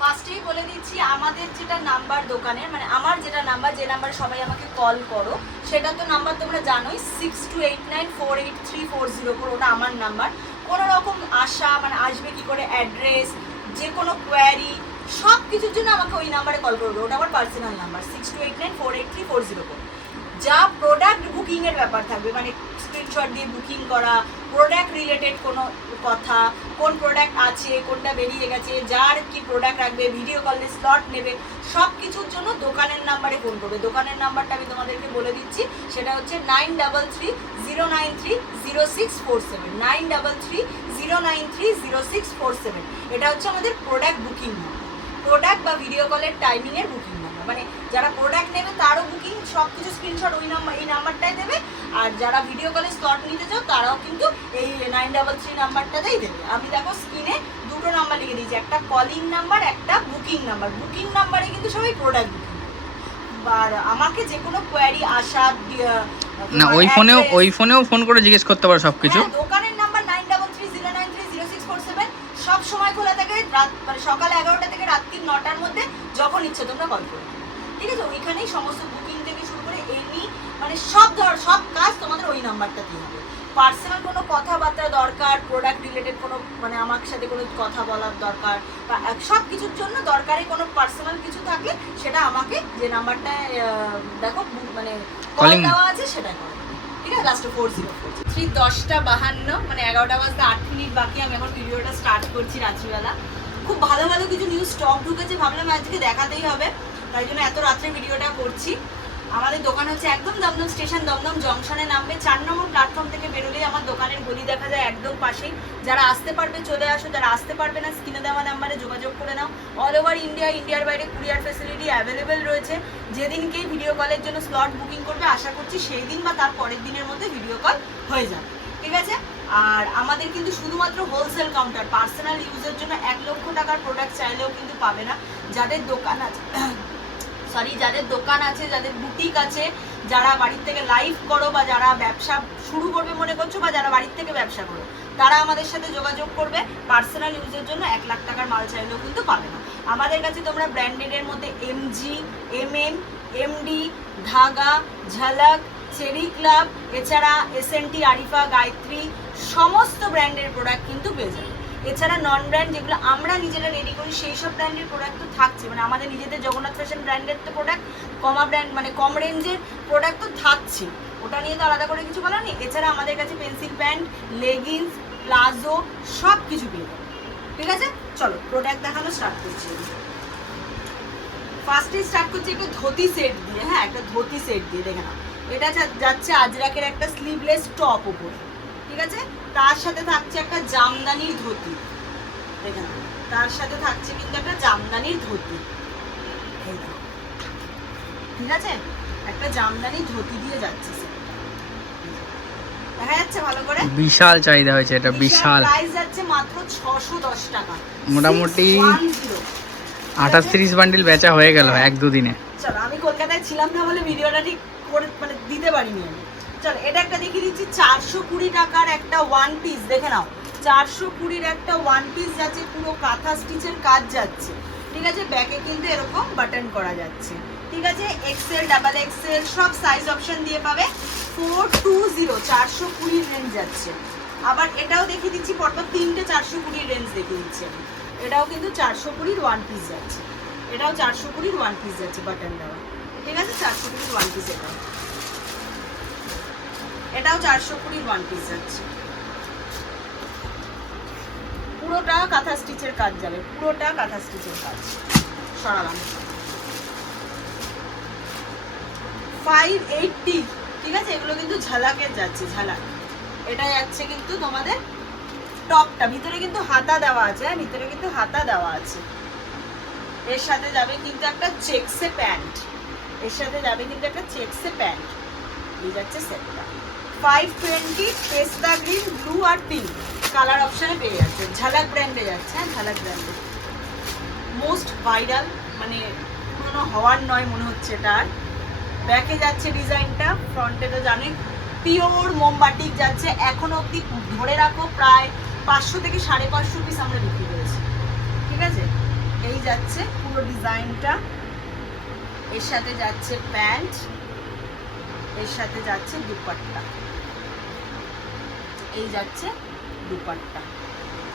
ফার্স্টেই বলে দিচ্ছি, আমাদের যেটা নাম্বার দোকানের মানে আমার যেটা নাম্বার, যে নাম্বারে সবাই আমাকে কল করো সেটা তো নাম্বার তোমরা জানোই six two eight nine four eight three four zero four ওটা আমার নাম্বার। কোনো রকম আশা মানে আসবে কি করে অ্যাড্রেস যে কোনো কোয়ারি সব কিছুর জন্য আমাকে ওই নাম্বারে কল করবে, ওটা আমার personal number six two eight nine four eight three four zero four যা প্রোডাক্ট বুকিংয়ের ব্যাপার থাকবে মানে স্ক্রিনশট দিয়ে বুকিং করা প্রোডাক্ট রিলেটেড কোনো কথা, কোন প্রোডাক্ট আছে, কোনটা বেরিয়ে গেছে, যার কি প্রোডাক্ট রাখবে ভিডিও কলে স্লট নেবে সব কিছুর জন্য দোকানের নাম্বারে ফোন করবে। দোকানের নাম্বারটা আমি তোমাদেরকে বলে দিচ্ছি, সেটা হচ্ছে nine double three zero nine three zero six four seven nine double three zero nine three zero six four seven এটা হচ্ছে আমাদের প্রোডাক্ট বুকিং নাম্বার প্রোডাক্ট বা ভিডিও কলের টাইমিংয়ের বুকিং নাম্বার মানে যারা প্রোডাক্ট নেবে তারও বুকিং সব কিছু স্ক্রিনশট ওই নাম্বার এই নাম্বারটাই দেবে। আর যারা ভিডিও কলে স্লট নিতে চাও তারাও কিন্তু এই নাইন ডাবল থ্রি নাম্বারটাতেই দেবে। আমি দেখো স্ক্রিনে দুটো নাম্বার লিখে দিয়েছি একটা কলিং নাম্বার একটা বুকিং নাম্বার বুকিং নাম্বারে কিন্তু সবাই প্রোডাক্ট বুকিং আর আমাকে যে কোনো কোয়ারি আসা না ওই ফোনেও ওই ফোনেও ফোন করে জিজ্ঞেস করতে পারো সব কিছু হ্যাঁ, দোকানের number nine double three zero nine three zero six four seven সব সময় খোলা থাকে রাত মানে সকাল এগারোটা থেকে রাত্রি নটার মধ্যে যখন ইচ্ছে তোমরা কল করো। ঠিক আছে ওইখানেই সমস্ত বুকিং থেকে শুরু করে এমনি মানে সব ধর সব কাজ তোমাদের ওই নাম্বারটাতেই হবে। পার্সোনাল কোনো কথাবার্তা দরকার প্রোডাক্ট রিলেটেড কোনো মানে আমার সাথে কোনো কথা বলার দরকার বা সব কিছুর জন্য দরকারি কোনো পার্সোনাল কিছু থাকলে সেটা আমাকে যে নাম্বারটা দেখো মানে কল দেওয়া আছে সেটা করো। ঠিক আছে লাস্টে ফোর জিরো ফোর থ্রি দশটা বাহান্ন মানে এগারোটা বাজতে আট মিনিট বাকি আমি এখন ভিডিওটা স্টার্ট করছি রাত্রিবেলা। খুব ভালো ভালো কিছু নিউজ স্টক ঢুকেছে ভাবলাম আজকে দেখাতেই হবে। তাই জন্য এত রাত্রে ভিডিওটা করছি। আমাদের দোকান হচ্ছে একদম দমদম স্টেশন, দমদম জংশনে নামবে। চার নম্বর প্ল্যাটফর্ম থেকে বেরোলেই আমার দোকানের গলি দেখা যায় একদম পাশেই। যারা আসতে পারবে, চলে আসো। যারা আসতে পারবে না, স্ক্রিনে দেওয়া নাম্বারে যোগাযোগ করে নাও। অল ওভার ইন্ডিয়া ইন্ডিয়ার বাইরে কুরিয়ার ফেসিলিটি অ্যাভেলেবেল রয়েছে। যেদিনকেই ভিডিও কলের জন্য স্লট বুকিং করবে, আশা করছি সেই দিন বা তার পরের দিনের মধ্যে ভিডিও কল হয়ে যাবে। ঠিক আছে? আর আমাদের কিন্তু শুধুমাত্র হোলসেল কাউন্টার পার্সোনাল ইউজের জন্য এক লক্ষ টাকার প্রোডাক্ট চাইলেও কিন্তু পাবে না। যাদের দোকান আছে সরি, যাদের দোকান আছে, যাদের বুটিক আছে, যারা বাড়ির থেকে লাইভ করো বা যারা ব্যবসা শুরু করবে মনে করছ বা যারা বাড়ির থেকে ব্যবসা করো, তারা আমাদের সাথে যোগাযোগ করবে। পার্সোনাল ইউজের জন্য এক লাখ টাকার মাল চাইলেও কিন্তু পাবে না। আমাদের কাছে তোমরা ব্র্যান্ডেডের মধ্যে MG MM MD Dhaga Jhalak, cherry club, এছাড়া S N T Arifa, Gayatri, সমস্ত ব্র্যান্ডের প্রোডাক্ট কিন্তু পেয়ে যাবে। এছাড়া নন ব্র্যান্ড যেগুলো আমরা নিজেরা রেডি করি সেই সব ব্র্যান্ডের প্রোডাক্ট তো থাকছে। মানে আমাদের নিজেদের জগন্নাথ ফ্যাশন ব্র্যান্ডের তো প্রোডাক্ট কমা ব্র্যান্ড মানে কম রেঞ্জের প্রোডাক্ট তো থাকছে। ওটা নিয়ে তো আলাদা করে কিছু বলার নেই। এছাড়া আমাদের কাছে পেন্সিল প্যান্ট লেগিংস প্লাজো সব কিছু পেয়ে ঠিক আছে? চলো প্রোডাক্ট দেখানো স্টার্ট করছি ফার্স্টে স্টার্ট করছি একটা ধুতি সেট দিয়ে হ্যাঁ একটা ধুতি সেট দিয়ে, দেখে নাও। এটা যাচ্ছে আজরাকের একটা স্লিভলেস টপ উপর। ঠিক আছে? তার সাথে থাকছে একটা জামদানির ধুতি। দেখে নাও। তার সাথে থাকছে কিন্তু একটা জামদানির ধুতি। ঠিক আছে? একটা জামদানি ধুতি দিয়ে যাচ্ছে দেখা যাচ্ছে ভালো করে? বিশাল চাহিদা হয়েছে এটা বিশাল প্রাইস যাচ্ছে মাত্র ছশো দশ টাকা। মোটামুটি- 610 আঠাশ তিরিশ বান্ডিল বেচা হয়ে গেল এক দুদিনে। চলো আমি কলকাতায় ছিলাম না বলে ভিডিওটা ঠিক করে মানে দিতে পারিনি আমি। চলো, এটা একটা দেখিয়ে দিচ্ছি, চারশো কুড়ি টাকার একটা ওয়ান পিস দেখে নাও। চারশো কুড়ির একটা ওয়ান পিস যাচ্ছে, পুরো কাঁথা স্টিচের কাজ যাচ্ছে। ঠিক আছে ব্যাকে কিন্তু এরকম বাটন করা যাচ্ছে। ঠিক আছে এক্সেল ডাবল এক্সেল সব সাইজ অপশন দিয়ে পাবে। ফোর টু জিরো চারশো কুড়ির রেঞ্জ যাচ্ছে। আবার এটাও দেখিয়ে দিচ্ছি, পরপর তিনটে চারশো কুড়ির রেঞ্জ দেখিয়ে দিচ্ছি। আমি এটাও কিন্তু চারশো কুড়ির ওয়ান পিস যাচ্ছে। এটাও চারশো কুড়ির ওয়ান পিস যাচ্ছে বাটন দেওয়া। ঠিক আছে, চারশো কুড়ির ওয়ান পিস এটাও। এটাও চারশো কুড়ির ওয়ান পিস যাচ্ছে পুরোটা কাঁথা স্টিচের কাজ যাবে, পুরোটা কাঁথা স্টিচের কাজ। সরালাম। ফাইভ এইটটি ঠিক আছে? এগুলো কিন্তু ঝালাকের যাচ্ছে ঝালাক এটা যাচ্ছে কিন্তু তোমাদের টপটা। ভিতরে কিন্তু হাতা দেওয়া আছে হ্যাঁ? ভিতরে কিন্তু হাতা দেওয়া আছে। এর সাথে যাবে কিন্তু একটা চেকসে প্যান্ট। এর সাথে যাবে কিন্তু একটা চেকসে প্যান্ট। এই যাচ্ছে সেটটা। ফাইভ টোয়েন্টি পেস্তা গ্রিন ব্লু আর পিঙ্ক কালার অপশনে পেয়ে যাচ্ছে। ঝালাক ব্র্যান্ডে যাচ্ছে হ্যাঁ ঝালাক ব্র্যান্ডে মোস্ট ভাইরাল মানে পুরোনো হওয়ার নয় মনে হচ্ছে এটা ব্যাকে যাচ্ছে ডিজাইনটা ফ্রন্টে তো জানোই পিওর মোমবাটিক যাচ্ছে। এখনও অবধি ধরে রাখো, প্রায় পাঁচশো থেকে সাড়ে পাঁচশো পিস আমরা বিক্রি করেছি। ঠিক আছে? এই যাচ্ছে পুরো ডিজাইনটা এর সাথে যাচ্ছে প্যান্ট এর সাথে যাচ্ছে দুপাট্টা। এই যাচ্ছে দুপাট্টা।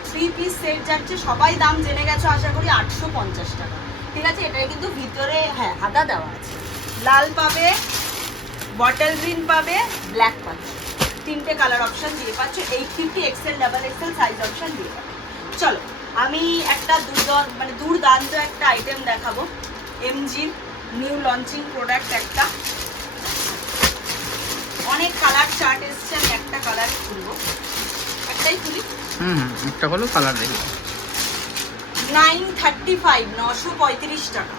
থ্রি পিস সেট যাচ্ছে, সবাই দাম জেনে গেছো, আশা করি আটশো পঞ্চাশ টাকা। ঠিক আছে এটা কিন্তু ভিতরে হ্যাঁ হাতা দেওয়া আছে। লাল পাবে বটল গ্রিন পাবে ব্ল্যাক পাবে। তিনটে কালার অপশন দিয়ে পাচ্ছ eight fifty XL double XL size option দিয়ে পাবে। চলো, আমি একটা দুর্দান্ত মানে দুর্দান্ত একটা আইটেম দেখাবো। এমজির নিউ লঞ্চিং প্রোডাক্ট একটা। অনেক কালার চার্ট এসছে আমি একটা কালার খুলবো। একটাই খুলি? হুম হুম একটা হলো কালার দেখি। নাইন থার্টি ফাইভ নশো পঁয়ত্রিশ টাকা।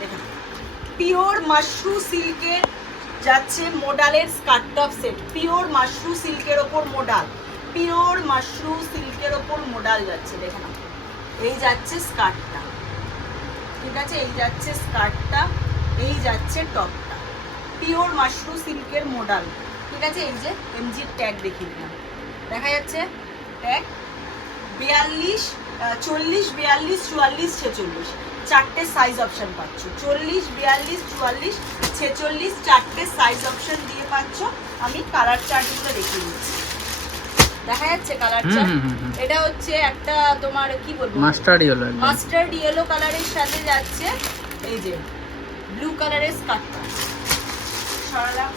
দেখুন পিওর মাশরু সিল্কের যাচ্ছে মোডালের skirt top set pure Mashru সিল্কের ওপর মোডাল পিওর মাশরু সিল্কের ওপর মোডাল যাচ্ছে দেখে নাও এই যাচ্ছে স্কার্টটা ঠিক আছে এই যাচ্ছে স্কার্টটা এই যাচ্ছে টপটা পিওর মাশরু সিল্কের মোডাল ঠিক আছে? এই যে এমজির ট্যাগ দেখিয়ে দিলাম। দেখা যাচ্ছে ট্যাগ বিয়াল্লিশ চল্লিশ বিয়াল্লিশ চুয়াল্লিশ ছেচল্লিশ। চারটে সাইজ অপশন পাচ্ছ। চল্লিশ বিয়াল্লিশ চুয়াল্লিশ ছেচল্লিশ চারটে সাইজ অপশন দিয়ে পাচ্ছ। আমি কালার চার্টগুলো দেখিয়ে দিচ্ছি। দেখা যাচ্ছে কালার চার্ট হুম হুম হুম। এটা হচ্ছে একটা তোমার কি বলব? মাস্টার্ডই হলো একদম। মাস্টার্ড ইয়েলো কালারের সাথে যাচ্ছে এই যে ব্লু কালারের স্কার্টটা সরালাম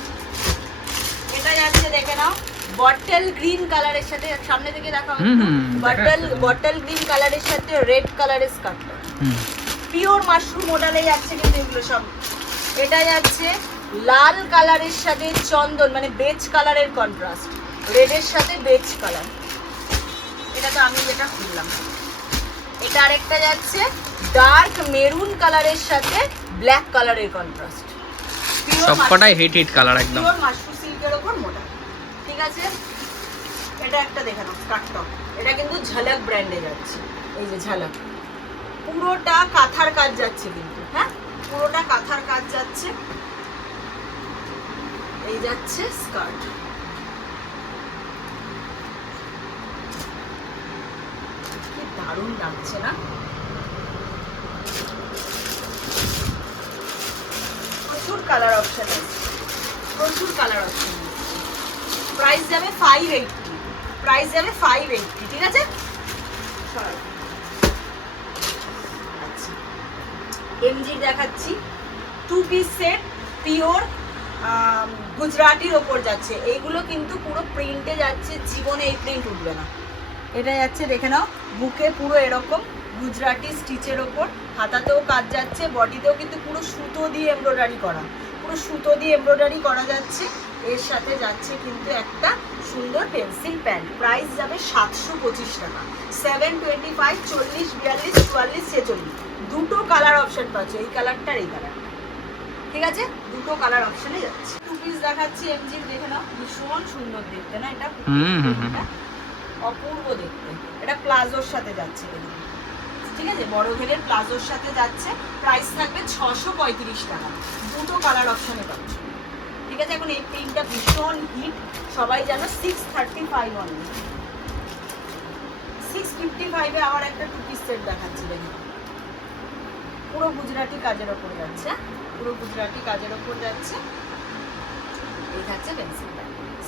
এটা যাচ্ছে দেখে নাও। বটল গ্রিন কালারের সাথে সামনে থেকে দেখাও দেখা বটল। বটল গ্রিন কালারের সাথে রেড কালারের স্কার্টটা হুম। পিওর মাশরুম মডেলে যাচ্ছে কিন্তু এগুলো সব। এটা যাচ্ছে লাল কালারের সাথে চন্দন মানে বেজ কালারের কন্ট্রাস্ট রেডের সাথে বেজ কালার এটা তো আমি যেটা খুললাম এটা আরেকটা যাচ্ছে ডার্ক মেরুন কালারের সাথে ব্ল্যাক কালারের কন্ট্রাস্ট সবকটাই হিট হিট কালার একদম। সিল্কের ওপর মোটা। ঠিক আছে? এটা একটা দেখে নাও স্কার্ট এটা কিন্তু ঝলক ব্র্যান্ডে যাচ্ছে, এই যে ঝলক। পুরোটা কাঁথার কাজ যাচ্ছে কিন্তু হ্যাঁ? পুরোটা কাঁথার কাজ যাচ্ছে। এই যাচ্ছে স্কার্ট কি দারুণ লাগছে না? প্রচুর কালার অপশন আছে। প্রচুর কালার অপশন প্রাইস যাবে ফাইভ এইটটি প্রাইস যাবে ফাইভ এইটটি ঠিক আছে? এমজি দেখাচ্ছি। টু পিস সেট পিওর গুজরাটির ওপর যাচ্ছে। এইগুলো কিন্তু পুরো প্রিন্টে যাচ্ছে, জীবনে এই প্রিন্ট উঠবে না। এটা যাচ্ছে, দেখে নাও, বুকে পুরো এরকম গুজরাটি স্টিচের ওপর। হাতাতেও কাজ যাচ্ছে বডিতেও কিন্তু পুরো সুতো দিয়ে এমব্রয়ডারি করা। পুরো সুতো দিয়ে এমব্রয়ডারি করা যাচ্ছে। এর সাথে যাচ্ছে কিন্তু একটা সুন্দর পেন্সিল প্যান্ট প্রাইস যাবে সাতশো পঁচিশ টাকা। সেভেন টোয়েন্টি ফাইভ চল্লিশ বিয়াল্লিশ চুয়াল্লিশ ছেচল্লিশ। দুটো কালার অপশন পাচ্ছ। এই কালারটা আর এই কালার ঠিক আছে? দুটো কালার অপশনে যাচ্ছে। টু পিস দেখাচ্ছি এমজি দেখে নাও। ভীষণ সুন্দর দেখতে না। এটা? অপূর্ব দেখতে। এটা প্লাজোর সাথে যাচ্ছে। কিন্তু। ঠিক আছে? বড় ঘেরের প্লাজোর সাথে যাচ্ছে। প্রাইস থাকবে ছশো পঁয়ত্রিশ টাকা। দুটো কালার অপশনে পাচ্ছ। ঠিক আছে? এখন এই প্রিন্টটা ভীষণ হিট সবাই জানো six thirty five only six fifty ফাইভে আবার একটা টু পিস সেট দেখাচ্ছি দেখুন পুরো গুজরাটি কাজের ওপর যাচ্ছে? পুরো গুজরাটি কাজের ওপর যাচ্ছে। এই থাকছে pencil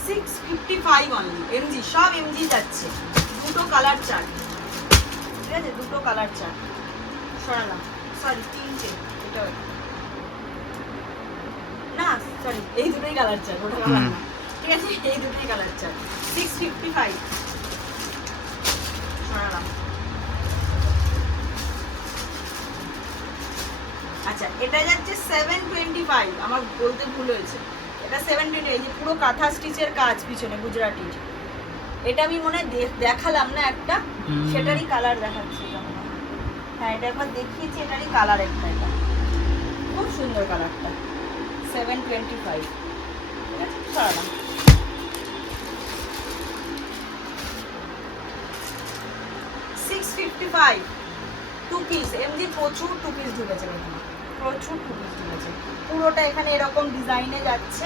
six fifty five only MG সব এমজি যাচ্ছে। দুটো কালার চার্ট ঠিক আছে? দুটো কালার চার্ট সরালাম। সরি তিনটে। এটা না সরি এই দুটোই কালার চার্ট ওটা কালার না। ঠিক আছে? এই দুটোই colour chart six fifty five সরালাম। আচ্ছা এটা যাচ্ছে সেভেন টোয়েন্টি ফাইভ আমার বলতে ভুল হয়েছে। এটা সেভেন টোয়েন্টি এই যে পুরো কাঁথা স্টিচের কাজ পিছনে গুজরাটির। এটা আমি মনে হয় দেখালাম না একটা? সেটারই কালার দেখাচ্ছি হয়। হ্যাঁ এটা একবার দেখিয়েছি এটারই কালার একটা এটা। খুব সুন্দর কালারটা সেভেন টোয়েন্টি ফাইভ ঠিক আছে সরালাম six fifty five two piece এমনি প্রচুর টু পিস ঢুকেছে এখানে প্রচুর টু পিস ঢুকেছে। পুরোটা এখানে এরকম ডিজাইনে যাচ্ছে।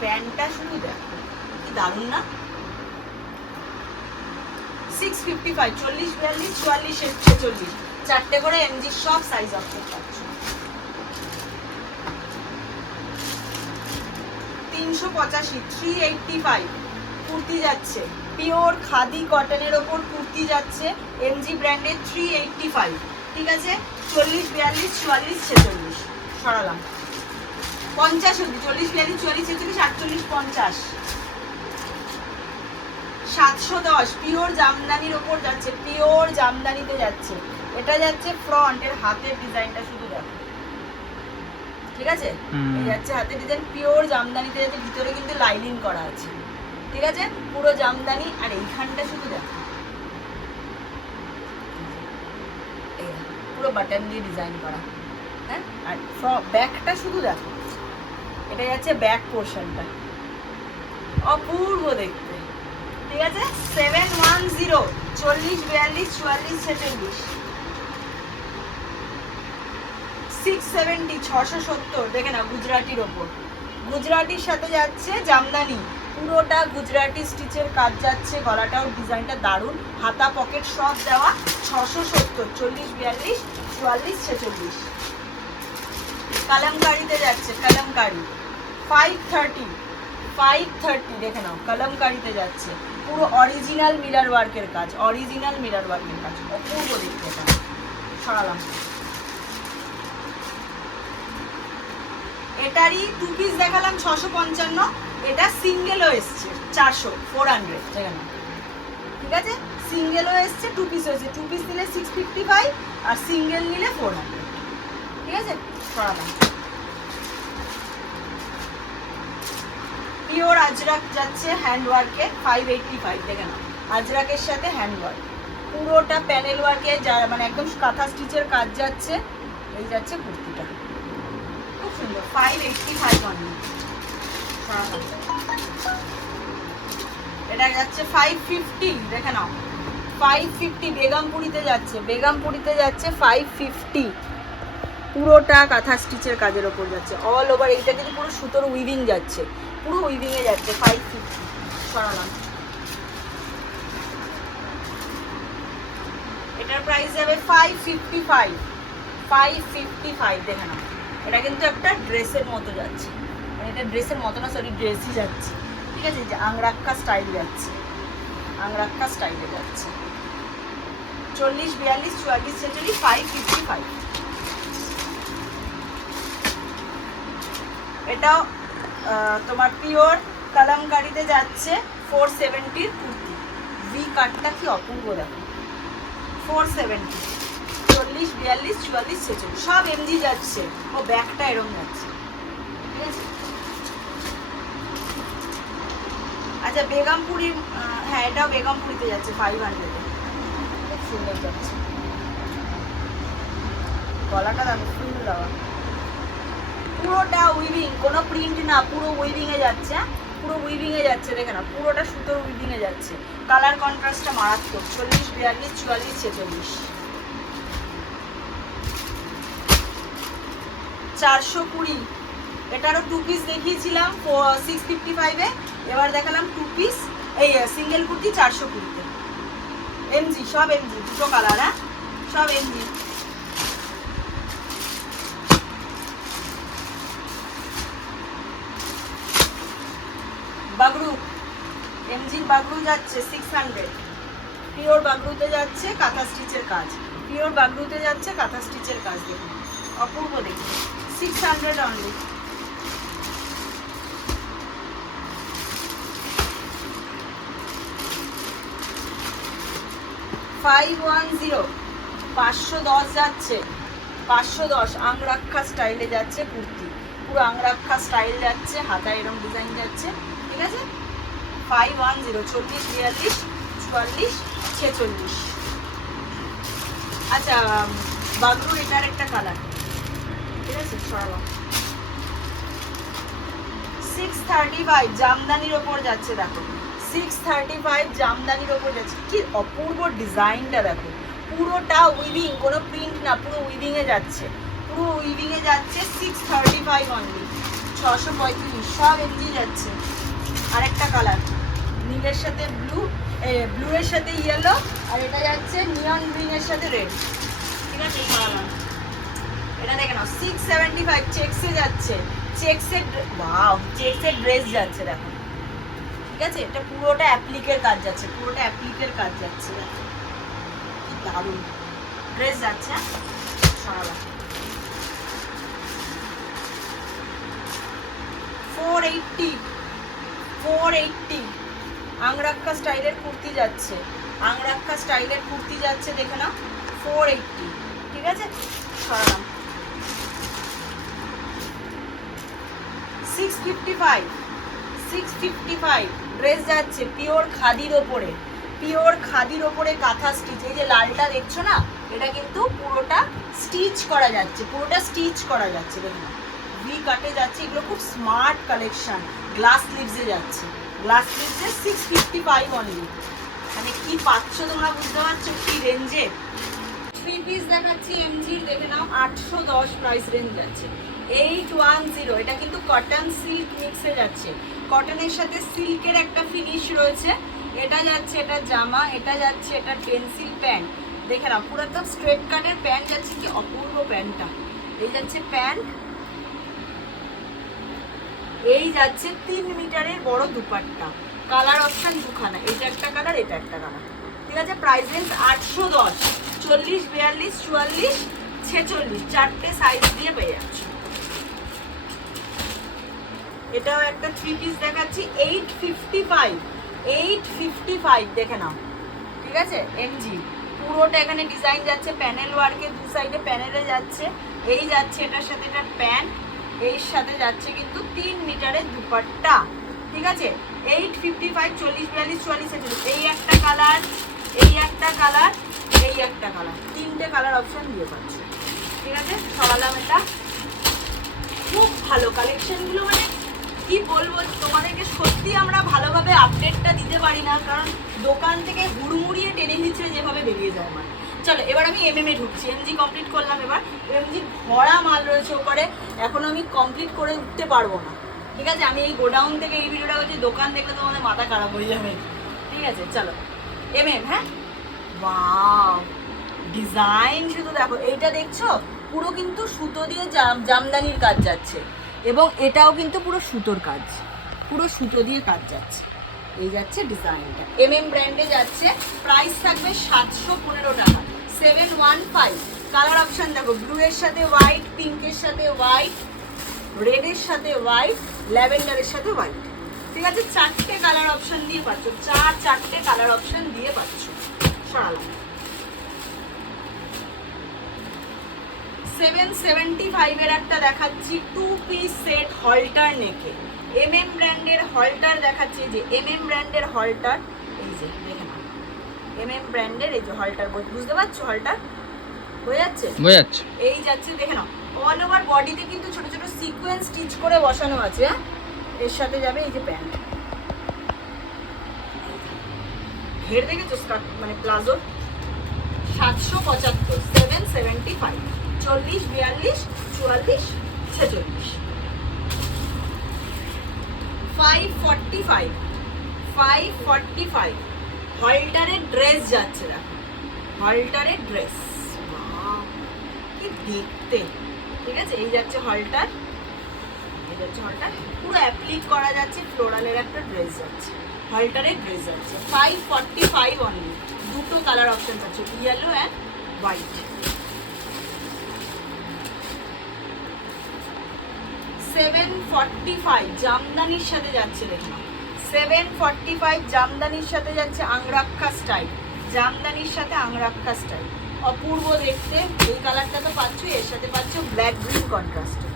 প্যান্টটা শুধু দেখো। কি দারুণ না? সিক্স ফিফটি ফাইভ চল্লিশ বিয়াল্লিশ, চুয়াল্লিশ, ছেচল্লিশ। চারটে করে এমজি সব সাইজ অপশন পাচ্ছ তিনশো পঁচাশি থ্রি এইটটি ফাইভ কুর্তি যাচ্ছে। পিওর খাদি কটনের ওপর কুর্তি যাচ্ছে এমজি ব্র্যান্ডের থ্রি এইটটি ফাইভ ঠিক আছে? চল্লিশ বিয়াল্লিশ, চুয়াল্লিশ, ছেচল্লিশ। সরালাম। পঞ্চাশ অব্দি চল্লিশ বিয়াল্লিশ, চুয়াল্লিশ, ছেচল্লিশ, আটচল্লিশ, পঞ্চাশ। সাতশো দশ পিওর জামদানির ওপর যাচ্ছে পিওর জামদানিতে যাচ্ছে। এটা যাচ্ছে ফ্রন্ট এর হাতের ডিজাইনটা শুধু দেখো। ঠিক আছে। যাচ্ছে হাতের ডিজাইন পিওর জামদানিতে যাচ্ছে ভিতরে কিন্তু লাইনিং করা আছে। ঠিক আছে? পুরো জামদানি আর এইখানটা শুধু দেখো। দেখো, পুরো বাটন দিয়ে ডিজাইন করা। হ্যাঁ? আর ব্যাকটা শুধু দেখো। এটা যাচ্ছে ব্যাক পোর্শনটা অপূর্ব দেখতে। ঠিক আছে? সেভেন ওয়ান জিরো চল্লিশ, বিয়াল্লিশ, চুয়াল্লিশ, ছেচল্লিশ। সিক্স সেভেন্টি ছশো সত্তর। দেখে না গুজরাটির ওপর। গুজরাটির সাথে যাচ্ছে জামদানি। পুরোটা গুজরাটি স্টিচের কাজ যাচ্ছে গলাটাও ডিজাইনটা দারুণ। হাতা, পকেট সব দেওয়া, ছশো সত্তর, চল্লিশ, বিয়াল্লিশ, চুয়াল্লিশ, ছেচল্লিশ। কালামকারিতে যাচ্ছে, kalamkari. Five thirty five thirty দেখে নাও, কলমকারিতে যাচ্ছে। পুরো অরিজিনাল মিরার ওয়ার্কের কাজ অরিজিনাল মিরার ওয়ার্কের কাজ অপূর্ব দেখতে এটা সরালাম। এটারই টু পিস দেখালাম ছশো পঞ্চান্ন এটা সিঙ্গেলও এসছে চারশো ফোর হান্ড্রেড দেখে ঠিক আছে? সিঙ্গেলও এসছে টু পিস হয়েছে টু পিস নিলে সিক্স ফিফটি ফাইভ আর সিঙ্গেল নিলে ফোর হান্ড্রেড ঠিক আছে? সরালাম। পিওর আজরাক যাচ্ছে হ্যান্ড ওয়ার্কে ফাইভ এইটটি ফাইভ দেখে না আজরাকের সাথে হ্যান্ড ওয়ার্ক পুরোটা প্যানেল ওয়ার্কে যা মানে একদম কাঁথা স্টিচের কাজ যাচ্ছে, এই যাচ্ছে কুর্তিটা। খুব সুন্দর ফাইভ এইটটি ফাইভ অনলি এটা যাচ্ছে ফাইভ ফিফটি দেখে নাও। ফাইভ ফিফটি বেগামপুরিতে যাচ্ছে, বেগমপুরিতে যাচ্ছে ফাইভ ফিফটি পুরোটা কাঁথা স্টিচের কাজের ওপর যাচ্ছে। অল ওভার এইটা কিন্তু পুরো সুতোর উইভিং যাচ্ছে। পুরো উইভিং এ যাচ্ছে ফাইভ ফিফটি সরালাম। এটার প্রাইস যাবে five fifty five five fifty five দেখে নাও। এটা কিন্তু একটা ড্রেসের মতো যাচ্ছে। মানে এটা ড্রেসের মতো না সরি ড্রেসই যাচ্ছে। ঠিক আছে যে আংরাক্কা স্টাইল যাচ্ছে। আংরাক্কা স্টাইলে যাচ্ছে। চল্লিশ, বিয়াল্লিশ, চুয়াল্লিশ, ছেচল্লিশ ফাইভ ফিফটি ফাইভ এটাও তোমার পিওর কালামকারিতে যাচ্ছে ফোর সেভেন্টির কুর্তি। ভি কাটটা কি অপূর্ব দেখো। ফোর সেভেন্টি চল্লিশ, বিয়াল্লিশ, চুয়াল্লিশ, ছেচল্লিশ, সব এমজি যাচ্ছে। ও ব্যাগটা এরম যাচ্ছে। ঠিক আচ্ছা বেগমপুরি হ্যাঁ এটাও বেগমপুরিতে যাচ্ছে ফাইভ হান্ড্রেডে খুব সুন্দর যাচ্ছে। গলাটা দাম ফুল দেওয়া। পুরোটা উইভিং কোনো প্রিন্ট না, পুরো উইভিংয়ে যাচ্ছে? পুরো উইভিংয়ে যাচ্ছে দেখে না, পুরোটা সুতোর উইভিংয়ে যাচ্ছে। কালার কন্ট্রাস্টটা মারাত্মক, চল্লিশ, বিয়াল্লিশ, চুয়াল্লিশ, ছেচল্লিশ। চারশো কুড়ি। এটারও টু পিস দেখিয়েছিলাম সিক্স ফিফটি ফাইভে এবার দেখালাম টু পিস এই সিঙ্গেল কুর্তি চারশো কুড়িতে। এমজি সব এমজি দুটো কালার হ্যাঁ? সব এমজি বাগরু এমজির বাগরু যাচ্ছে সিক্স হান্ড্রেড পিওর বাগরুতে যাচ্ছে কাঁথা স্টিচের কাজ। পিওর বাগরুতে যাচ্ছে কাঁথা স্টিচের কাজ দেখুন। অপূর্ব দেখুন। Six hundred only five one zero পাঁচশো দশ যাচ্ছে। পাঁচশো দশ। আংরাক্ষা স্টাইলে যাচ্ছে কুর্তি। পুরো আংরাক্ষা স্টাইল যাচ্ছে হাতা এরম ডিজাইন যাচ্ছে, ঠিক আছে? ফাইভ ওয়ান জিরো চল্লিশ, বিয়াল্লিশ, চুয়াল্লিশ, ছেচল্লিশ। আচ্ছা বাগরুর এটার একটা কালার ঠিক আছে? সিক্স থার্টি ফাইভ জামদানির ওপর যাচ্ছে, দেখো। সিক্স থার্টি ফাইভ জামদানির ওপর যাচ্ছে। কি অপূর্ব ডিজাইনটা দেখো। পুরোটা উইভিং কোনো প্রিন্ট না, পুরো উইভিং এ যাচ্ছে। পুরো উইভিং এ যাচ্ছে সিক্স থার্টি ফাইভ অনলি ছশো পঁয়ত্রিশ, সব এমজি যাচ্ছে। আরেকটা কালার নীলের সাথে ব্লু ব্লু এর সাথে ইয়েলো আর এটা যাচ্ছে নিয়ন গ্রিন এর সাথে রেড ঠিক আছে, এই এটা দেখে নাও সিক্স সেভেন্টি ফাইভ চেক্সে যাচ্ছে। চেক্সের ওয়াও চেক্সের ড্রেস যাচ্ছে, দেখো। ঠিক আছে, এটা পুরোটা অ্যাপ্লিকের কাজ যাচ্ছে, পুরোটা অ্যাপ্লিকের কাজ যাচ্ছে কি দারুণ। ড্রেস যাচ্ছে হ্যাঁ? সরালাম ফোর এইটটি ফোর এইটটি। আংরাক্কা স্টাইলের কুর্তি যাচ্ছে। আংরাক্কা স্টাইলের কুর্তি যাচ্ছে, দেখে না ফোর এইটটি। ঠিক আছে? সরালাম। Six fifty five. Six fifty five. Dress যাচ্ছে পিওর খাদির ওপরে। পিওর খাদির ওপরে কাঁথা স্টিচ। এই যে লালটা দেখছ না? এটা কিন্তু পুরোটা স্টিচ করা যাচ্ছে। পুরোটা স্টিচ করা যাচ্ছে দেখুন কাটে যাচ্ছে এগুলো খুব স্মার্ট কালেকশন গ্লাস লিভসে যাচ্ছে। গ্লাস লিভসে সিক্স ফিফটি ফাইভ অনলি মানে কি পাচ্ছ তোমরা বুঝতে পারছ? কি রেঞ্জে থ্রি পিস দেখাচ্ছি এমজির দেখে নাও। আটশো দশ প্রাইস রেঞ্জ যাচ্ছে। এইট ওয়ান জিরো এটা কিন্তু কটন সিল্ক মিক্সে যাচ্ছে। কটনের সাথে সিল্কের একটা ফিনিশ রয়েছে। এটা যাচ্ছে এটা জামা এটা যাচ্ছে এটা পেন্সিল প্যান্ট দেখে নাও পুরো একদম স্ট্রেট কাটের প্যান্ট যাচ্ছে কি অপূর্ব প্যান্টটা এই যাচ্ছে প্যান্ট এই যাচ্ছে তিন মিটারের বড় দুপাট্টা। কালার অপশন দুখানা, এটা একটা কালার এটা একটা কালার ঠিক আছে প্রাইস রেঞ্জ আটশো দশ, চল্লিশ, বিয়াল্লিশ, চুয়াল্লিশ, ছেচল্লিশ, চারটে সাইজ দিয়ে পেয়ে যাচ্ছে। এটাও একটা থ্রি পিস দেখাচ্ছি eight fifty five eight fifty five দেখে নাও। ঠিক আছে এমজি পুরোটা এখানে ডিজাইন যাচ্ছে প্যানেল ওয়ার্কে দু সাইডে প্যানেলে যাচ্ছে। এই যাচ্ছে এটার সাথে এটার প্যান্ট এর সাথে যাচ্ছে কিন্তু তিন মিটারের দুপাট্টা, ঠিক আছে? এইট ফিফটি ফাইভ চল্লিশ, বিয়াল্লিশ, চুয়াল্লিশ এই একটা কালার এই একটা কালার এই একটা কালার তিনটে কালার অপশন দিয়ে পাচ্ছ, ঠিক আছে? সরালাম এটা খুব ভালো কালেকশনগুলো মানে কি বলব, তোমাদেরকে সত্যি আমরা ভালোভাবে আপডেটটা দিতে পারি না, কারণ দোকান থেকে হুড়মুড়িয়ে টেনে নিচ্ছে যেভাবে বেরিয়ে যায় আমার চলো, এবার আমি এম এম এ ঢুকছি। এমজি কমপ্লিট করলাম এবার। এমজি ভরা মাল রয়েছে ওপরে। এখন আমি কমপ্লিট করে উঠতে পারব না। ঠিক আছে? আমি এই গোডাউন থেকে এই ভিডিওটা করছি, দোকান দেখলে তোমাদের মাথা খারাপ হয়ে যাবে। ঠিক আছে? চলো। এমএম হ্যাঁ? ওয়াও ডিজাইন শুধু দেখো, এইটা দেখছ? পুরো কিন্তু সুতো দিয়ে জাম, জামদানির কাজ যাচ্ছে। এবং এটাও কিন্তু পুরো সুতোর কাজ। পুরো সুতো দিয়ে কাজ যাচ্ছে। এই যাচ্ছে ডিজাইনটা। এম এম ব্র্যান্ডে যাচ্ছে প্রাইস থাকবে সাতশো পনেরো টাকা। Seven one five colour option দেখো ব্লু এর সাথে হোয়াইট পিঙ্কের সাথে হোয়াইট রেডের সাথে হোয়াইট ল্যাভেন্ডারের সাথে হোয়াইট ঠিক আছে? চারটে কালার অপশান দিয়ে পাচ্ছ। চার চারটে কালার অপশান দিয়ে পাচ্ছ। সরালাম। সেভেন ফাইভের একটা দেখাচ্ছি টু পিস সেট হল্টার নেকে এম এম ব্র্যান্ডের হল্টার দেখাচ্ছি যে এম এম ব্র্যান্ডের হল্টার এই যে দেখে নাও। এম এম ব্র্যান্ডের এই যে হল্টার বুঝতে পারছ হল্টার হয়ে যাচ্ছে? বোঝা যাচ্ছে। এই যাচ্ছে দেখে নাও। অল ওভার বডিতে কিন্তু ছোট ছোট সিকোয়েন্স স্টিচ করে বসানো আছে হ্যাঁ? এর সাথে যাবে এই যে প্যান্ট ঘের দেখেছ স্কার্ট মানে প্লাজো? সাতশো পঁচাত্তর সেভেন সেভেন্টি ফাইভ চল্লিশ, বিয়াল্লিশ, চুয়াল্লিশ, ছেচল্লিশ। Five forty five five forty five হল্টারের dress যাচ্ছে দেখো। হল্টারের ড্রেস কি দেখতে। ঠিক আছে, এই যাচ্ছে হলটার এই যাচ্ছে হলটার পুরো অ্যাপ্লিক করা যাচ্ছে ফ্লোরালের একটা ড্রেস যাচ্ছে। হলটারের ড্রেস যাচ্ছে। ফাইভ ফর্টি ফাইভ অনলি দুটো কালার অপশন আছে yellow and white seven forty five জামদানির সাথে যাচ্ছে দেখুন সেভেন ফর্টি ফাইভ জামদানির সাথে যাচ্ছে আংরাক্ষা স্টাইল জামদানির সাথে আংরাক্ষা স্টাইল অপূর্ব দেখতে, এই কালারটা তো পাচ্ছ এর সাথে পাচ্ছ ব্ল্যাক গ্রিন কন্ট্রাস্টে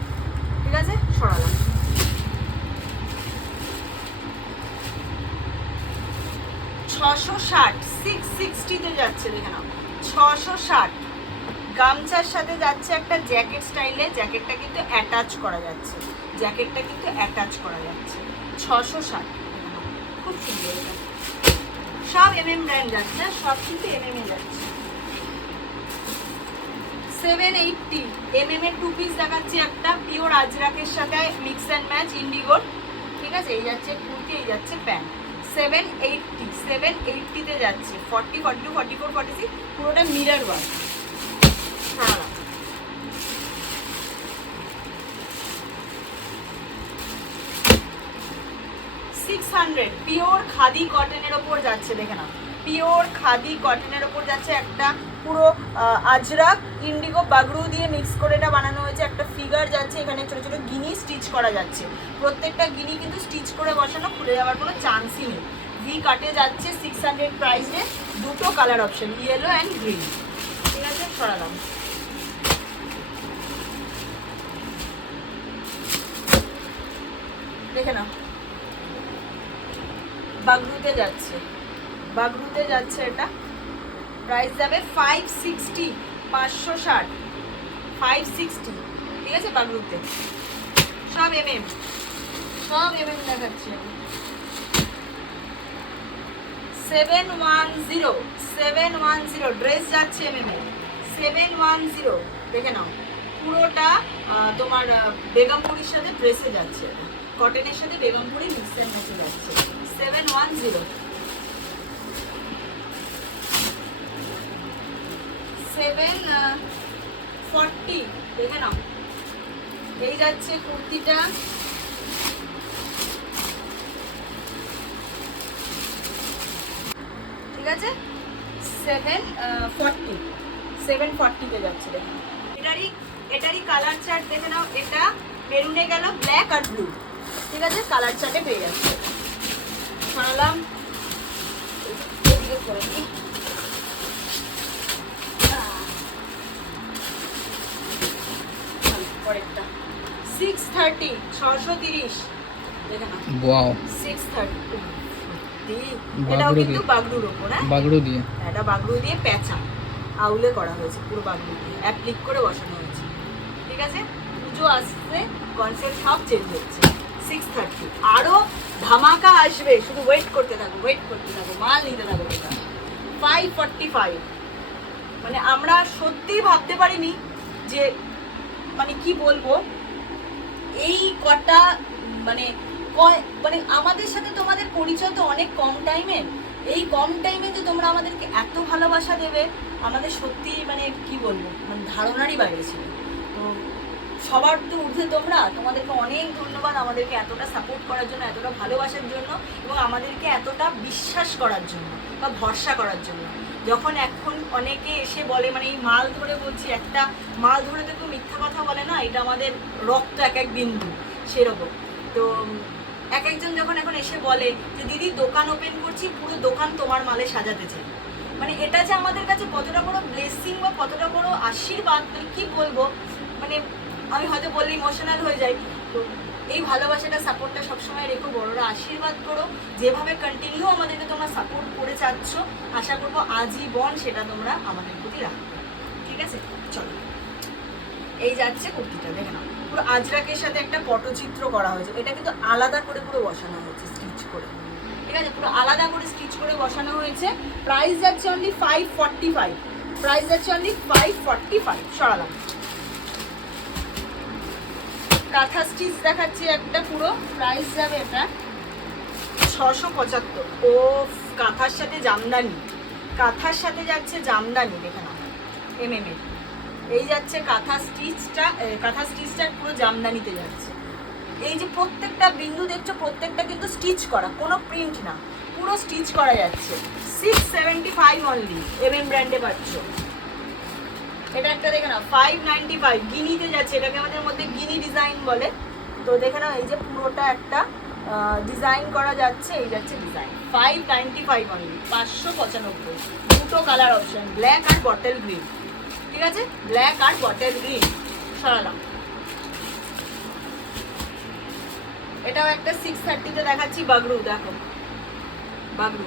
ঠিক আছে? সরালাম। ছশো ষাট সিক্স সিক্সটিতে যাচ্ছে দেখে নাও। ছশো ষাট। গামছার সাথে যাচ্ছে একটা জ্যাকেট স্টাইলে, জ্যাকেটটা কিন্তু অ্যাটাচ করা যাচ্ছে। জ্যাকেটটা কিন্তু অ্যাটাচ করা যাচ্ছে। ছশো ষাট। খুব সুন্দর এটা। সব এম এম ব্র্যান্ড যাচ্ছে সব কিন্তু এম এম এ যাচ্ছে। সেভেন এইটটি এম এম এর টু পিস দেখাচ্ছি একটা পিওর আজরাকের সাথে মিক্স অ্যান্ড ম্যাচ ইন্ডিগোর ঠিক আছে? এই যাচ্ছে কুর্তি, এই যাচ্ছে প্যান্ট সেভেন এইটটি সেভেন এইটটিতে যাচ্ছে। Forty forty two forty four forty six পুরোটা mirror work six hundred, pure khadi কটনের ওপর যাচ্ছে, দেখে নাও। পিওর খাদি কটনের ওপর যাচ্ছে একটা পুরো আজরাক ইন্ডিগো বাগরু দিয়ে মিক্স করে এটা বানানো হয়েছে। একটা ফিগার যাচ্ছে, এখানে ছোট ছোট গিনি স্টিচ করা যাচ্ছে। প্রত্যেকটা গিনি কিন্তু স্টিচ করে বসানো, খুলে যাওয়ার কোনো চান্সই নেই। ভি কাটে যাচ্ছে সিক্স হান্ড্রেড প্রাইসে দুটো colour option yellow and green ঠিক আছে? সরালাম। দেখে নাও। বাগরুতে যাচ্ছে। বাগরুতে যাচ্ছে এটা। প্রাইস যাবে ফাইভ সিক্সটি পাঁচশো ষাট। ফাইভ সিক্সটি ঠিক আছে বাগরুতে? সব এম এম সব এম এম দেখাচ্ছি seven one zero seven one zero dress যাচ্ছে M M seven one zero দেখে নাও। পুরোটা তোমার বেগমপুরির সাথে ড্রেসে যাচ্ছে কটনের সাথে বেগমপুরি মিক্সের ম্যাচে যাচ্ছে। Seven one zero seven forty দেখে নাও। এই যাচ্ছে কুর্তিটা। ঠিক আছে? সেভেন ফর্টি সেভেন ফর্টিতে যাচ্ছে, দেখে। এটারই এটারই কালার চার্ট দেখে নাও। এটা মেরুনে গেল ব্ল্যাক আর ব্লু ঠিক আছে? কালার চার্টে পেয়ে যাচ্ছে। সরালাম। এদিকে করে দিই পরেরটা সিক্স থার্টি ছশো তিরিশ ওয়াও সিক্স থার্টি এটাও কিন্তু দিয়ে। বাগরুর ওপর হ্যাঁ? বাগড়ু দিয়ে। এটা দিয়ে পেঁচা। আউলে করা হয়েছে পুরো বাগরু দিয়ে। অ্যাপ্লিক করে বসানো হয়েছে। ঠিক আছে? পুজো আসতে কনসেপ্ট সব চেঞ্জ হচ্ছে। সিক্স থার্টি আরও ধামাকা আসবে। শুধু ওয়েট করতে থাকো ওয়েট করতে থাকো, মাল নিতে থাকো ফাইভ ফর্টি ফাইভ মানে আমরা সত্যিই ভাবতে পারিনি যে মানে কি বলব? এই কটা মানে কয় মানে আমাদের সাথে তোমাদের পরিচয় তো অনেক কম টাইমে এই কম টাইমে যে তোমরা আমাদেরকে এত ভালোবাসা দেবে। আমাদের সত্যি মানে কি বলব? মানে ধারণারই বাইরে ছিল। তো সবার তো ঊর্ধ্বে তোমরা। তোমাদেরকে অনেক ধন্যবাদ আমাদেরকে এতটা সাপোর্ট করার জন্য, এতটা ভালোবাসার জন্য এবং আমাদেরকে এতটা বিশ্বাস করার জন্য বা ভরসা করার জন্য। যখন এখন অনেকে এসে বলে মানে এই মাল ধরে বলছি, একটা মাল ধরে তো কেউ মিথ্যা কথা বলে না, এটা আমাদের রক্ত এক এক বিন্দু, সেরকম। তো, এক একজন যখন এখন এসে বলে যে, দিদি, দোকান ওপেন করছি, পুরো দোকান তোমার মালে সাজাতে চাই। মানে এটা যে আমাদের কাছে কতটা বড় ব্লেসিং বা কতটা বড় আশীর্বাদ মানে কি বলব? মানে আমি হয়তো বললে ইমোশনাল হয়ে যাই তো এই ভালোবাসাটা সাপোর্টটা সবসময় রেখো, বড়রা আশীর্বাদ করো। যেভাবে কন্টিনিউ আমাদেরকে তোমরা সাপোর্ট করে চাচ্ছ, আশা করব আজীবন সেটা তোমরা আমাদের প্রতি রাখো। ঠিক আছে? চলো। এই যাচ্ছে কুর্তিটা, দেখে নাও। পুরো আজরাকের সাথে একটা পটচিত্র করা হয়েছে। এটা কিন্তু আলাদা করে পুরো বসানো হয়েছে স্টিচ করে। ঠিক আছে? পুরো আলাদা করে স্টিচ করে বসানো হয়েছে। প্রাইস যাচ্ছে only five forty five price যাচ্ছে অনলি ফাইভ ফর্টি ফাইভ সরালাম। কাঁথা স্টিচ দেখাচ্ছি একটা পুরো প্রাইস যাবে এটা। ছশো পঁচাত্তর। ও কাঁথার সাথে জামদানি। কাঁথার সাথে যাচ্ছে জামদানি দেখে নাও এম এম এর এই যাচ্ছে কাঁথা স্টিচটা কাঁথা স্টিচটা পুরো জামদানিতে যাচ্ছে। এই যে প্রত্যেকটা বিন্দু দেখছ, প্রত্যেকটা কিন্তু স্টিচ করা, কোনো প্রিন্ট না। পুরো স্টিচ করা যাচ্ছে। Six seventy five only M M ব্র্যান্ডে পাচ্ছ। এটা একটা দেখে নাও ফাইভ নাইনটি ফাইভ গিনিতে যাচ্ছে, এটাকে আমাদের মধ্যে গিনি ডিজাইন বলে। তো দেখে নাও, এই যে পুরোটা একটা ডিজাইন করা যাচ্ছে, এই যাচ্ছে design five ninety five only পাঁচশো পঁচানব্বই। দুটো কালার অপশন ব্ল্যাক আর বটেল গ্রিন ঠিক আছে? ব্ল্যাক আর বটেল গ্রিন সরালাম। এটাও একটা সিক্স থার্টিতে দেখাচ্ছি, বাগরু, দেখো। বাগরু।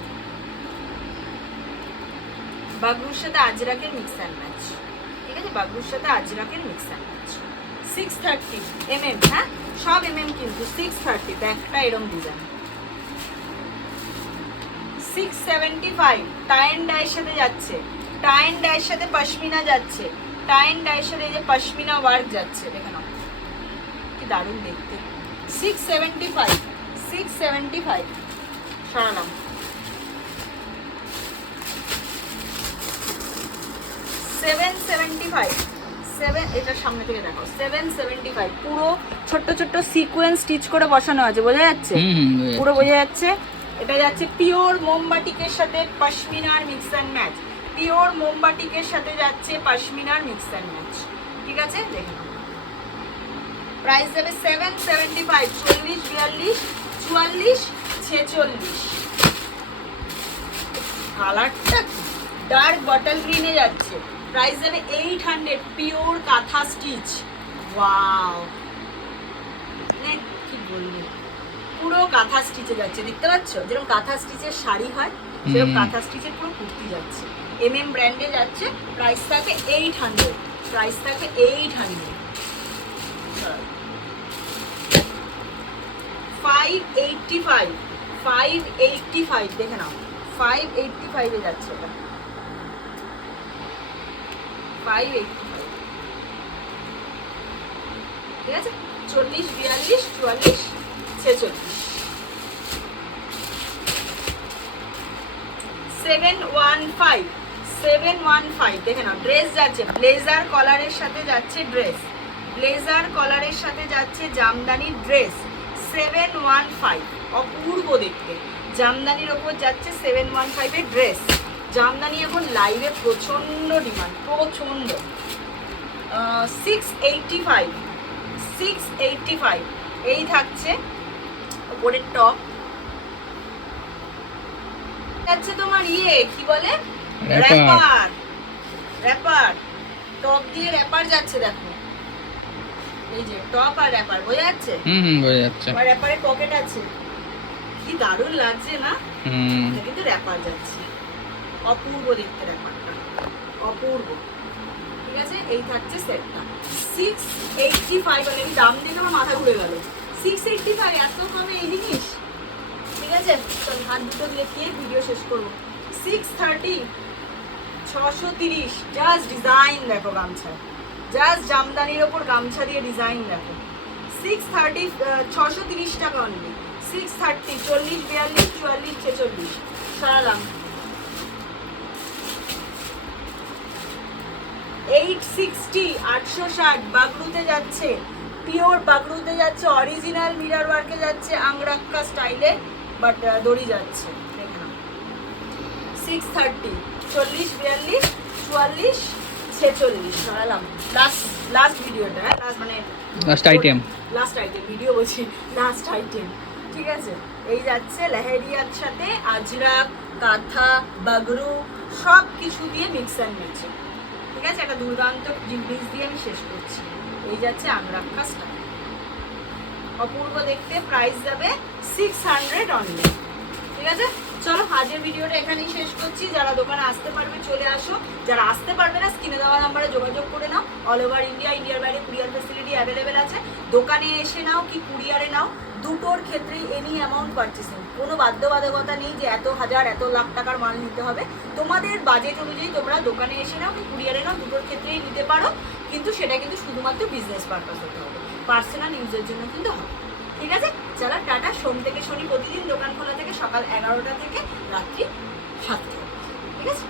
বাগরুর সাথে আজরাকের মিক্স অ্যান্ড ম্যাচ আছে বাগরুর সাথে আজরাকের mix and match six thirty হ্যাঁ? সব এম কিন্তু সিক্স থার্টি ব্যাকটা এরম design six seventy five tie and Dyer সাথে যাচ্ছে। টাইন ডায়ের সাথে পশমিনা যাচ্ছে। টাইন ডায়ের সাথে যে পশমিনা ওয়ার্ক যাচ্ছে, দেখে নাও। কি দারুণ দেখতে। Six seventy five six seventy five সরালাম। Seven seventy five seven এটা সামনে থেকে দেখো সেভেন সেভেন্টি ফাইভ পুরো ছোট্ট ছোট্ট সিকোয়েন্স স্টিচ করে বসানো আছে বোঝা যাচ্ছে? পুরো বোঝা যাচ্ছে? এটা যাচ্ছে পিওর মোমবাটিকের সাথে পশমিনার মিক্স অ্যান্ড ম্যাচ পিওর মোমবাটিকের সাথে যাচ্ছে পশমিনার মিক্স অ্যান্ড ম্যাচ ঠিক আছে? দেখে প্রাইস যাবে সেভেন সেভেন্টি ফাইভ চল্লিশ বিয়াল্লিশ চুয়াল্লিশ ছেচল্লিশ। কালারটা ডার্ক বটল গ্রিনে যাচ্ছে। প্রাইস যাবে eight hundred pure kantha stitch wow কি বলব? পুরো কাঁথা স্টিচে যাচ্ছে। দেখতে পাচ্ছ? যেরকম কাঁথা স্টিচের শাড়ি হয় সেরকম কাঁথা স্টিচের পুরো কুর্তি যাচ্ছে। এম এম ব্র্যান্ডে যাচ্ছে। প্রাইস থাকে এইট হান্ড্রেড প্রাইস থাকে eight hundred five eighty five five eighty five দেখে নাও। ফাইভ এইটটি ফাইভে যাচ্ছে এটা। এইটটি ঠিক আছে? চল্লিশ, বিয়াল্লিশ, চুয়াল্লিশ, ছেচল্লিশ। Seven one five seven one five দেখে নাও ড্রেস যাচ্ছে ব্লেজার কলারের সাথে যাচ্ছে ড্রেস ব্লেজার কলারের সাথে যাচ্ছে jamdani dress seven one five অপূর্ব দেখতে। জামদানির ওপর যাচ্ছে সেভেন ওয়ান ফাইভের ড্রেস জামদানি এখন লাইভে প্রচণ্ড ডিমান্ড প্রচণ্ড। Six eighty five six eighty five এই থাকছে ওপরের টপ যাচ্ছে তোমার ইয়ে কি বলে? র্যাপার র্যাপার টপ দিয়ে র্যাপার যাচ্ছে দেখো। এই যে টপ আর র্যাপার বোঝা যাচ্ছে? হুম হুম বোঝা যাচ্ছে। আর র্যাপারে পকেট আছে। কি দারুণ লাগছে না? হুম। কিন্তু র্যাপার যাচ্ছে। অপূর্ব দেখতে র্যাপারটা অপূর্ব। ঠিক আছে? এই থাকছে সেটটা সিক্স এইটটি ফাইভ মানে দাম দেখে আমার মাথা ঘুরে গেল। সিক্স এইটটি ফাইভ এত কমে এই জিনিস ঠিক আছে? চল, হাত দুটো দেখিয়ে ভিডিও শেষ করব। সিক্স থার্টি ছশো তিরিশ। জাস্ট ডিজাইন দেখো গামছায় জাস্ট জামদানির ওপর গামছা দিয়ে ডিজাইন দেখো। সিক্স থার্টি ছশো তিরিশ টাকা অনলি সিক্স থার্টি চল্লিশ, বিয়াল্লিশ, চুয়াল্লিশ, ছেচল্লিশ। সরালাম। এইট সিক্সটি আটশো ষাট বাগরুতে যাচ্ছে। পিওর বাগরুতে যাচ্ছে অরিজিনাল মিরার ওয়ার্কে যাচ্ছে আংরাক্কা স্টাইলে বাট দড়ি যাচ্ছে সিক্স থার্টি চল্লিশ বিয়াল্লিশ চুয়াল্লিশ ছেচল্লিশ। সরালাম। লাস্ট লাস্ট ভিডিওটা হ্যাঁ? লাস্ট মানে last item last item video বলছি। লাস্ট আইটেম ঠিক আছে? এই যাচ্ছে লেহেরিয়ার সাথে আজরাক কাঁথা বাগরু সব কিছু দিয়ে মিক্স অ্যান্ড ম্যাচ ঠিক আছে? একটা দুর্দান্ত জিনিস দিয়ে আমি শেষ করছি। এই যাচ্ছে স্টাইল অপূর্ব দেখতে প্রাইস যাবে সিক্স হান্ড্রেড অনলি ঠিক আছে? চলো, আজকের ভিডিওটা এখানেই শেষ করছি। যারা দোকানে আসতে পারবে, চলে আসো। যারা আসতে পারবে না, স্ক্রিনে দেওয়া নাম্বারে যোগাযোগ করে নাও। অল ওভার ইন্ডিয়া ইন্ডিয়ার বাইরে কুরিয়ার ফেসিলিটি অ্যাভেলেবেল আছে। দোকানে এসে নাও কি কুরিয়ারে নাও। দুটোর ক্ষেত্রেই এনি অ্যামাউন্ট পারচেসিং কোনো বাধ্যবাধকতা নেই যে এত হাজার, এত লাখ টাকার মাল নিতে হবে। তোমাদের বাজেট অনুযায়ী তোমরা দোকানে এসে নাও কি কুরিয়ারে নাও, দুটোর ক্ষেত্রেই নিতে পারো। কিন্তু সেটা কিন্তু শুধুমাত্র বিজনেস পারপাস হতে হবে। পার্সোনাল ইউজের জন্য কিন্তু হবে। ঠিক আছে? চলো টাটা। সোম থেকে শনি প্রতিদিন দোকান খোলা থেকে সকাল এগারোটা থেকে রাত্রি সাতটা ঠিক আছে?